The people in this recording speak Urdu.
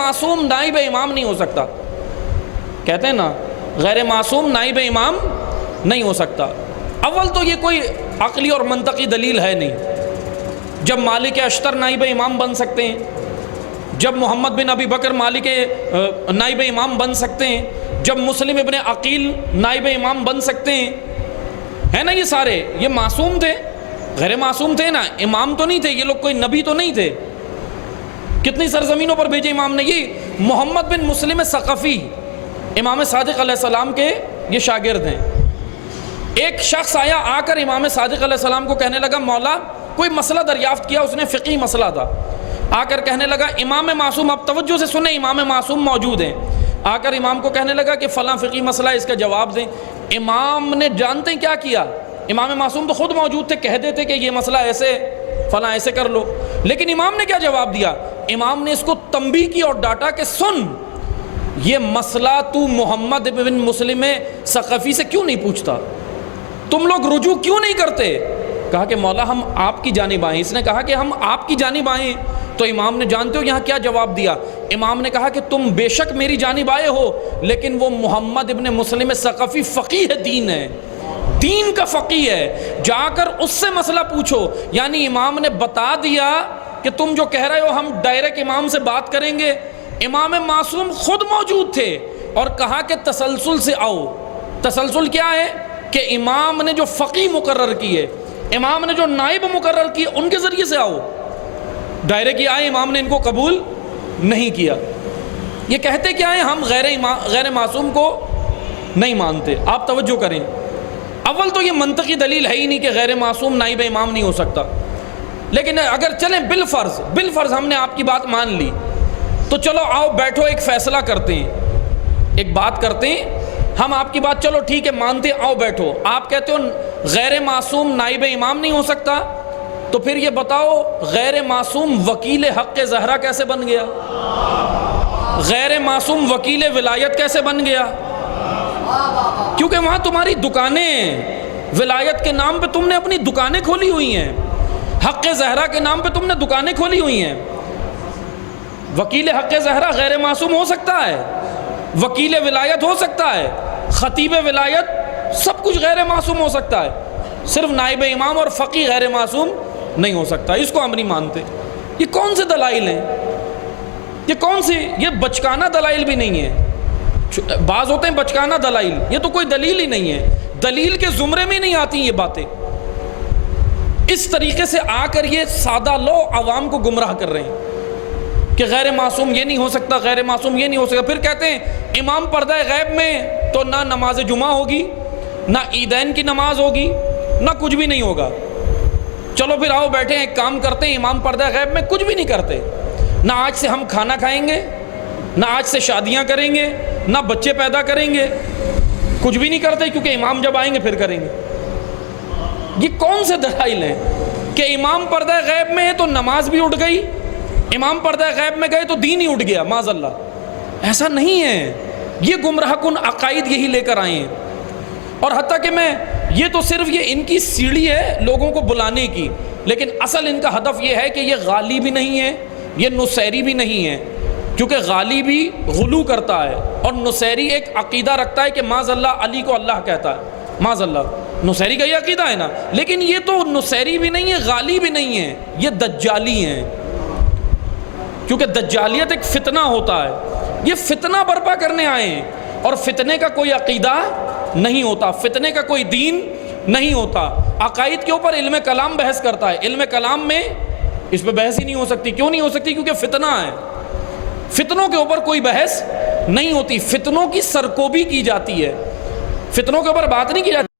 معصوم نائب امام نہیں ہو سکتا. کہتے ہیں نا غیر معصوم نائب امام نہیں ہو سکتا. اول تو یہ کوئی عقلی اور منطقی دلیل ہے نہیں. جب مالک اشتر نائب امام بن سکتے ہیں, جب محمد بن ابی بکر مالک نائب امام بن سکتے ہیں, جب مسلم ابن عقیل نائب امام بن سکتے ہیں, ہے نا, یہ سارے یہ معصوم تھے, غیر معصوم تھے نا, امام تو نہیں تھے یہ لوگ, کوئی نبی تو نہیں تھے. کتنی سرزمینوں پر بھیجے امام نے. یہ محمد بن مسلم ثقفی امام صادق علیہ السلام کے یہ شاگرد ہیں. ایک شخص آیا, آ کر امام صادق علیہ السلام کو کہنے لگا مولا, کوئی مسئلہ دریافت کیا, اس نے فقہی مسئلہ تھا, آ کر کہنے لگا امام معصوم, اب توجہ سے سنیں, امام معصوم موجود ہیں, آ کر امام کو کہنے لگا کہ فلاں فقہی مسئلہ ہے, اس کا جواب دیں. امام نے جانتے ہیں کیا کیا, امام معصوم تو خود موجود تھے, کہہ دیتے کہ یہ مسئلہ ایسے فلاں ایسے کر لو, لیکن امام نے کیا جواب دیا, امام نے اس کو تنبیہ کی اور ڈانٹا کہ سن, یہ مسئلہ تو محمد بن مسلم ثقفی سے کیوں نہیں پوچھتا, تم لوگ رجوع کیوں نہیں کرتے. کہا کہ مولا ہم آپ کی جانب آئیں. اس نے کہا کہ ہم آپ کی جانب آئیں, تو امام نے جانتے ہو یہاں کیا جواب دیا, امام نے کہا کہ تم بے شک میری جانب آئے ہو, لیکن وہ محمد ابن مسلم ثقفی فقیہ دین ہے, دین کا فقیہ ہے, جا کر اس سے مسئلہ پوچھو. یعنی امام نے بتا دیا کہ تم جو کہہ رہے ہو ہم ڈائریکٹ امام سے بات کریں گے. امام معصوم خود موجود تھے اور کہا کہ تسلسل سے آؤ. تسلسل کیا ہے کہ امام نے جو فقی مقرر کیے, امام نے جو نائب مقرر کیے, ان کے ذریعے سے آؤ. ڈائریکٹ آئے, امام نے ان کو قبول نہیں کیا. یہ کہتے کیا ہیں, ہم غیر معصوم کو نہیں مانتے. آپ توجہ کریں, اول تو یہ منطقی دلیل ہے ہی نہیں کہ غیر معصوم نائب امام نہیں ہو سکتا. لیکن اگر چلیں بالفرض ہم نے آپ کی بات مان لی, تو چلو آؤ بیٹھو, ایک فیصلہ کرتے ہیں, ایک بات کرتے ہیں, ہم آپ کی بات چلو ٹھیک ہے مانتے ہیں, آؤ بیٹھو. آپ کہتے ہو غیر معصوم نائب امام نہیں ہو سکتا, تو پھر یہ بتاؤ غیر معصوم وکیل حق زہرا کیسے بن گیا, غیر معصوم وکیل ولایت کیسے بن گیا. کیونکہ وہاں تمہاری دکانیں, ولایت کے نام پہ تم نے اپنی دکانیں کھولی ہوئی ہیں, حق زہرا کے نام پہ تم نے دکانیں کھولی ہوئی ہیں. وکیل حق زہرا غیر معصوم ہو سکتا ہے, وکیل ولایت ہو سکتا ہے, خطیب ولایت, سب کچھ غیر معصوم ہو سکتا ہے, صرف نائب امام اور فقی غیر معصوم نہیں ہو سکتا. اس کو ہم نہیں مانتے. یہ کون سے دلائل ہیں, یہ کون سی, یہ بچکانہ دلائل بھی نہیں ہے. بعض ہوتے ہیں بچکانہ دلائل, یہ تو کوئی دلیل ہی نہیں ہے, دلیل کے زمرے میں نہیں آتی یہ باتیں. اس طریقے سے آ کر یہ سادہ لو عوام کو گمراہ کر رہے ہیں کہ غیر معصوم یہ نہیں ہو سکتا, غیر معصوم یہ نہیں ہو سکتا. پھر کہتے ہیں امام پردہ غیب میں تو نہ نماز جمعہ ہوگی, نہ عیدین کی نماز ہوگی, نہ کچھ بھی نہیں ہوگا. چلو پھر آؤ بیٹھے ایک کام کرتے ہیں, امام پردہ غیب میں کچھ بھی نہیں کرتے, نہ آج سے ہم کھانا کھائیں گے, نہ آج سے شادیاں کریں گے, نہ بچے پیدا کریں گے, کچھ بھی نہیں کرتے, کیونکہ امام جب آئیں گے پھر کریں گے. یہ کون سے دلائل ہیں کہ امام پردہ غیب میں ہے تو نماز بھی اٹھ گئی, امام پردہ غیب میں گئے تو دین ہی اٹھ گیا, معاذ اللہ. ایسا نہیں ہے. یہ گمراہ کن عقائد یہی لے کر آئے ہیں. اور حتیٰ کہ یہ تو صرف یہ ان کی سیڑھی ہے لوگوں کو بلانے کی, لیکن اصل ان کا ہدف یہ ہے کہ یہ غالی بھی نہیں ہے, یہ نصیری بھی نہیں ہے. کیونکہ غالی بھی غلو کرتا ہے اور نصیری ایک عقیدہ رکھتا ہے کہ معاذ اللہ علی کو اللہ کہتا ہے, معاذ اللہ. نصیری کا یہ عقیدہ ہے نا, لیکن یہ تو نصیری بھی نہیں ہے, غالی بھی نہیں ہے, یہ دجالی ہیں. کیونکہ دجالیت ایک فتنہ ہوتا ہے, یہ فتنہ برپا کرنے آئے ہیں, اور فتنے کا کوئی عقیدہ نہیں ہوتا, فتنے کا کوئی دین نہیں ہوتا. عقائد کے اوپر علم کلام بحث کرتا ہے, علم کلام میں اس پہ بحث ہی نہیں ہو سکتی. کیوں نہیں ہو سکتی؟ کیونکہ فتنہ ہے. فتنوں کے اوپر کوئی بحث نہیں ہوتی, فتنوں کی سرکوبی کی جاتی ہے, فتنوں کے اوپر بات نہیں کی جاتی.